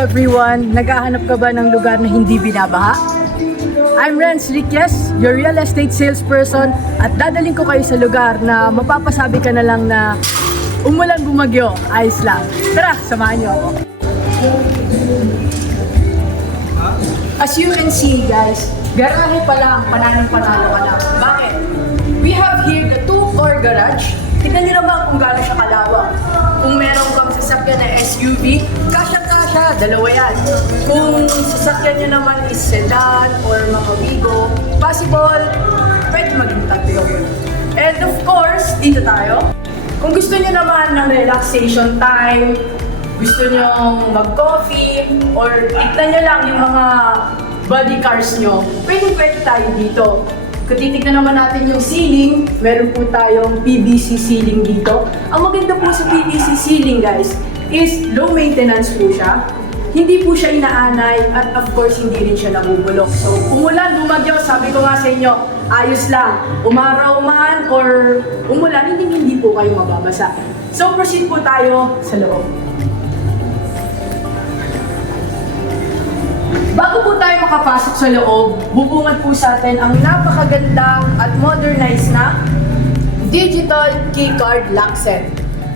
everyone! Naghahanap ka ba ng lugar na hindi binabaha? I'm Renz Riquez, your real estate salesperson, at dadaling ko kayo sa lugar na mapapasabi ka na lang na umulan bumagyo, ayos lang. Tara, samahan niyo ako. As you can see guys, garahe pa lang, panalo ka lang. Bakit? We have here the two-car garage. Tignan niyo naman kung gaano siya kalawak. Kung meron kang sasakyan na SUV, kasya-kasya, dalawa yan. Kung sasakyan niyo naman is sedan or mga Wigo, possible, pwede maging tatlo. And of course, dito tayo. Kung gusto niyo naman ng relaxation time, gusto niyo mag-coffee, or tignan niyo lang yung mga body cars niyo, pwede tayo dito. Kung titignan naman natin yung ceiling, meron po tayong PVC ceiling dito. Ang maganda po sa PVC ceiling guys, is low maintenance po siya. Hindi po siya inaanay at of course hindi rin siya nabubulok. So umulan, bumagyo, sabi ko nga sa inyo, ayos lang. Umaraw man or umulan, hindi po kayo mababasa. So proceed po tayo sa loob. Bago po tayo makapasok sa loob, bubungad po sa atin ang napakaganda at modernized na digital keycard lock set.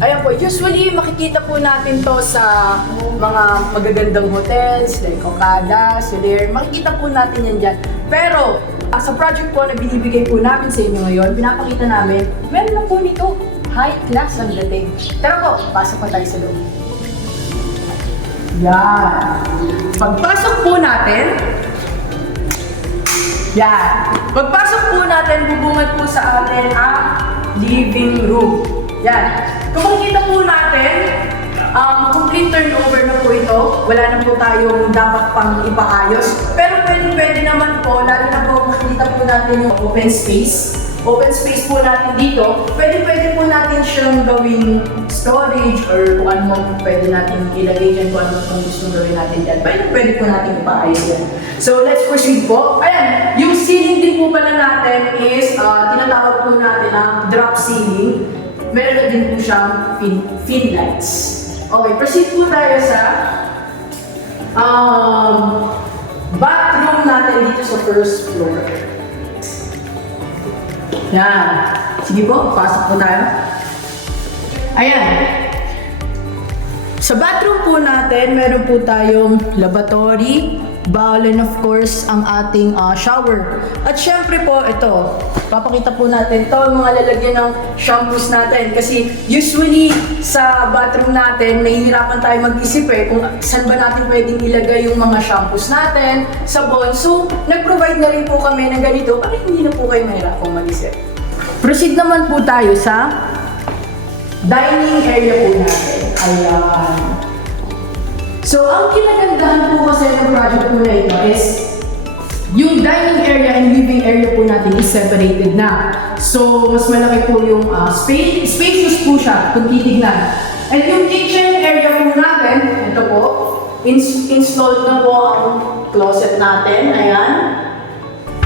Ayan po, usually makikita po natin to sa mga magagandang hotels, like Okada, Soler, makikita po natin yan dyan. Pero sa project po na binibigay po namin sa inyo ngayon, pinapakita namin, meron na po nito, high class ang dating. Tara po, pasok pa tayo sa loob. Yan. Pagpasok po natin, yan. Pagpasok po natin, bubungad po sa atin ang living room. Yan. Kung makikita po natin, complete turnover na po ito. Wala na po tayong dapat pang ipaayos. Pero pwede naman po, lalo na po makikita po natin yung open space. Open space po natin dito, pwede po natin siyang gawing storage or kung ano mo pwede natin ilagay dyan, kung ano pong gusto gawin natin dyan. Pwede po natin ipaayos yan. So let's proceed po. Ayan, yung ceiling din po pala natin is, tinatawag po natin ang drop ceiling. Meron na din po siyang fin lights. Okay, proceed po tayo sa bathroom natin dito sa first floor. Yan. Sige po, pasok po tayo. Ayan. Sa bathroom po natin, meron po tayong lavatory, bowl, and of course, ang ating shower. At syempre po, ito, papakita po natin ito, mga lalagyan ng shampoos natin. Kasi usually, sa bathroom natin, nahihirapan tayo mag-isip kung saan ba natin pwedeng ilagay yung mga shampoos natin, sabon. So, nag-provide na rin po kami ng ganito para hindi na po kayo mahirapang mag-isip. Proceed naman po tayo sa dining area po natin. Ayan. So, ang kinagandahan po kasi ng project po na ito is yung dining area and living area po natin is separated na. So, mas malaki po yung spacious po siya kung titignan. And yung kitchen area po natin, ito po, installed na po ang closet natin. Ayan.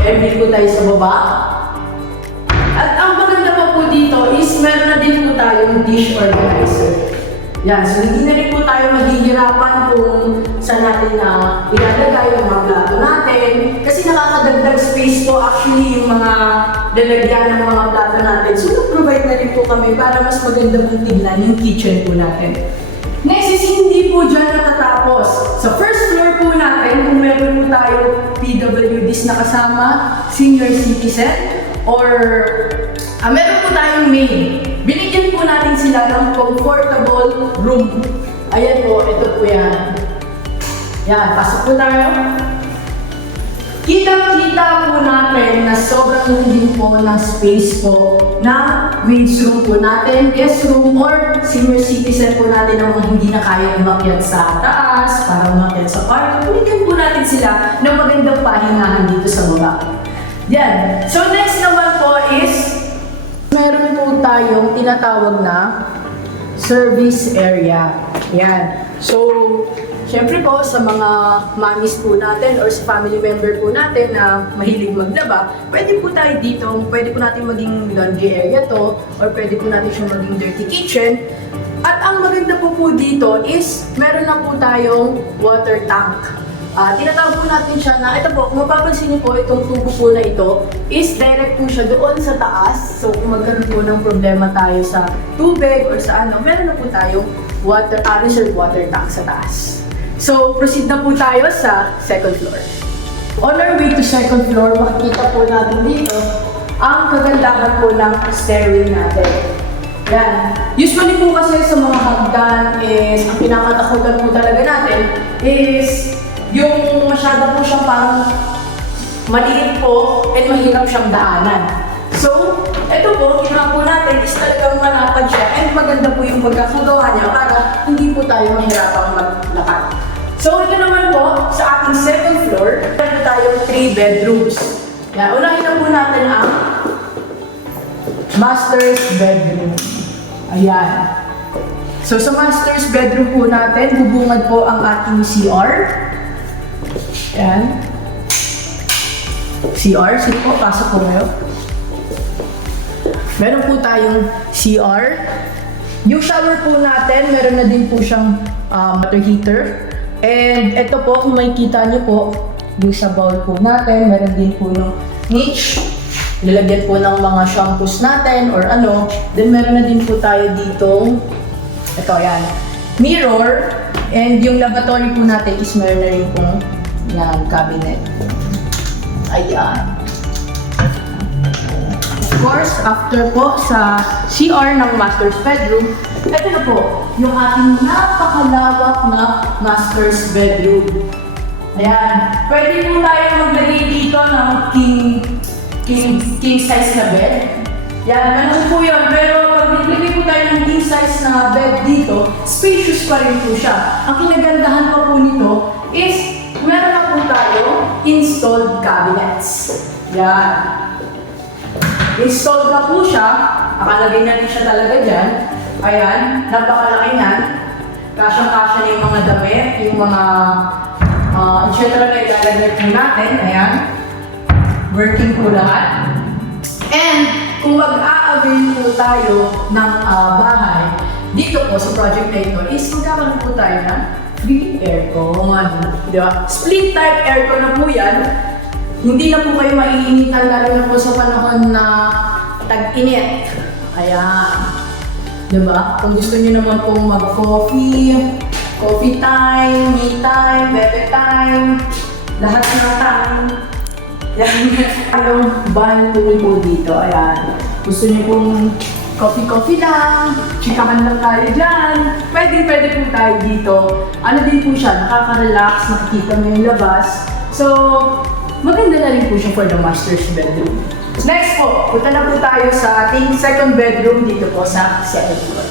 Every po tayo sa baba. At ang maganda pa po dito is meron na din po tayong dish organizer. Yan, so hindi na rin po tayo maghihirapan kung saan natin na ilalagay yung mga plato natin. Kasi nakakadagdag space po actually yung mga lalagyan ng mga plato natin. So nag-provide na rin po kami para mas maganda pong tignan yung kitchen po natin. Next is hindi po dyan natatapos. Sa first floor po natin, kung meron po tayo PWDs na kasama, senior citizen, or meron po tayong maid. Binigyan po natin sila ng comfortable room. Ayan po, ito po yan. Yan, pasok po tayo. Kita-kita po natin na sobrang hindi po ng space po na maid's room po natin, guest room, or senior citizen po natin na hindi na kaya umakyat sa taas, para umakyat sa kwarto. Binigyan po natin sila ng magandang pahingahan dito sa baba. Yan. So next naman po is, meron po tayong tinatawag na service area. Yan. So, Siyempre po, sa mga mommies po natin or sa family member po natin na mahilig maglaba, pwede po tayo dito, pwede po natin maging laundry area to, or pwede po natin siyang maging dirty kitchen. At ang maganda po dito is, meron na po tayong water tank. Tinatawag po natin siya na, ito po, kung mapapansin niyo po, itong tubo po na ito is direct po siya doon sa taas. So kung magkaroon po ng problema tayo sa tubig or sa ano, meron na po tayong reserve water tank sa taas. So proceed na po tayo sa second floor. On our way to second floor, makikita po natin dito ang kagandahan po ng stairway natin. Yan. Usually po kasi sa mga hagdan is, ang pinakatakutan po talaga natin is yung masyado po siyang parang maliit po and mahirap siyang daanan. So, ito po, ginawa po natin is talagang malapad siya and maganda po yung pagkakagawa niya para hindi po tayo mahirapang maglakad. So, ito naman po, sa ating second floor, meron tayong 3 bedrooms. Yan, unahin na po natin ang master's bedroom. Ayan. So, sa master's bedroom po natin, bubungad po ang ating CR. Ayan. CR. Sige po, pasok po kayo. Meron po tayong CR. Yung shower po natin, meron na din po siyang water heater. And ito po, kung makikita nyo po, yung sa bowl po natin, meron din po yung niche. Nilagyan po ng mga shampoos natin or ano. Then meron na din po tayo ditong, ito yan, mirror. And yung lavatory po natin is meron na rin pong yan, cabinet. Ayan. Of course, after po sa CR ng master's bedroom, ito na po, yung ating napakalawak na master's bedroom. Ayan. Pwede po tayo maglagay dito ng king size na bed. Yan, ano po yun. Pero pag naglagay po tayo ng king size na bed dito, spacious pa rin po siya. Ang kinagandahan pa po nito is meron na po tayo installed cabinets. Yan. Installed na po siya. Nakalagay na rin siya talaga dyan. Ayan, napakalaki yan. Kasyang-kasya na yung mga damit, yung mga etc. na ilalagay po natin. Ayan. Working po lahat. And kung mag-a-avail po tayo ng bahay, dito po sa project na ito is magkakaroon po tayo ng free aircon. Diba? Split type aircon na po yan. Hindi na po kayo maiinitan lalo na po sa panahon na tag-init. Ayan. Diba? Kung gusto niyo naman pong mag-coffee, coffee time, me time, bebe time, lahat ng time. Yan. Yung ban po dito. Ayan. Gusto niyo pong coffee lang, chikahan lang tayo dyan. Pwede po tayo dito. Ano din po siya, nakaka-relax, nakikita mo yung labas. So, maganda na rin po siya for the master's bedroom. Next po, punta na po tayo sa ating second bedroom dito po sa second floor.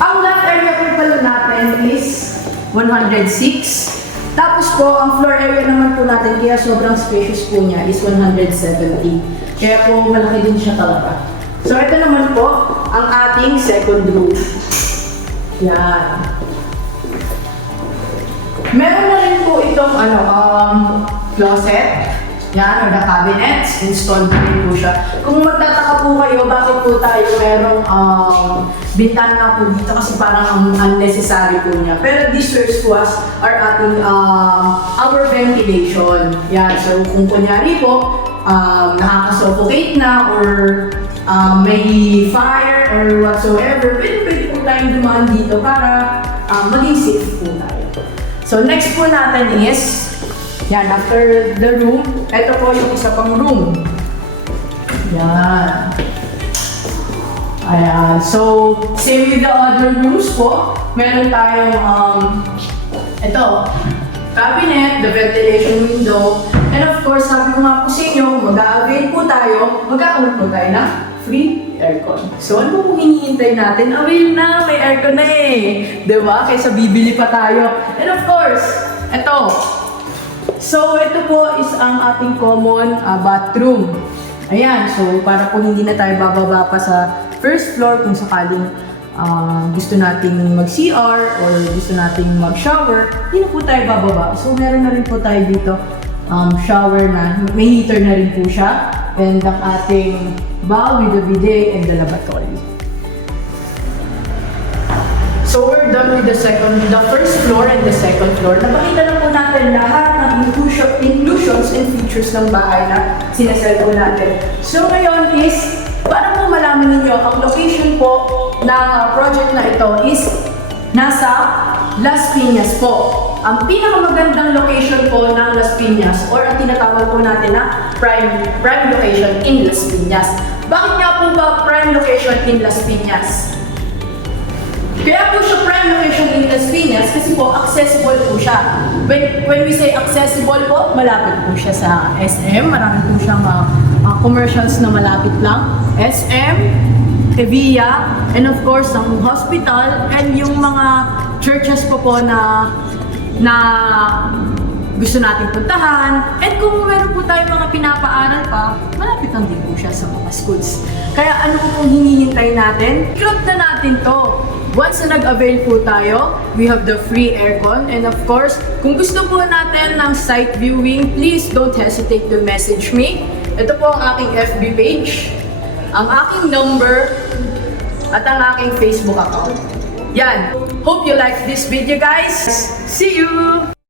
Ang lot area po pala natin is 106. Tapos po, ang floor area naman po natin, kaya sobrang spacious po niya, is 170. Kaya po, malaki din siya talaga. So, ito naman po, ang ating second room. Yan. Meron na rin po itong, closet. Yan, or the cabinets. Installed din po siya. Kung magtataka po kayo, bakit po tayo merong bintana po dito kasi parang unnecessary po niya. Pero this serves po as our ventilation. Yan, so kung kunyari po, nakaka-suffocate na or may fire or whatsoever, pwede po tayong dumaan dito para maging safe po tayo. So next po natin is, yan, after the room, ito po yung isa pang room. Yan. Ayan. So, same with the other rooms po. Meron tayong, ito, cabinet, the ventilation window, and of course, sabi ko nga po sa inyo, mag-a-avail po tayo, magkakaroon po tayo na free aircon. So, ano po hinihintay natin? Avail na, may aircon na eh. Diba? Kaysa bibili pa tayo. And of course, ito. So, ito po is ang ating common bathroom. Ayan, so para po hindi na tayo bababa pa sa first floor kung sakaling gusto nating mag-CR or gusto nating mag-shower, hindi na po tayo bababa. So meron na rin po tayo dito shower na, may heater na rin po siya, and ang ating bowl with the bidet and the lavatory. So we're done with the first floor and the second floor. Napakita na po natin lahat ng inclusions and features ng bahay na sinasell po natin. So ngayon is, para po malaman ninyo, ang location po ng project na ito is nasa Las Piñas po. Ang pinakamagandang location po ng Las Piñas, or ang tinatawag po natin na prime location in Las Piñas. Bakit nga po ba prime location in Las Piñas? Kaya po siya prime location in Las Piñas kasi po accessible po siya. When we say accessible po, malapit po siya sa SM. Marami po siyang commercials na malapit lang. SM, Evia, and of course ang hospital, and yung mga churches po na gusto nating puntahan. And kung meron po tayong mga pinapaaral pa, malapit lang din po siya sa mga schools. Kaya ano po kung hinihintay natin? Club na natin to. Once na nag-avail po tayo, we have the free aircon. And of course, kung gusto po natin ng site viewing, please don't hesitate to message me. Ito po ang aking FB page, ang aking number, at ang aking Facebook account. Yan. Hope you like this video, guys. See you!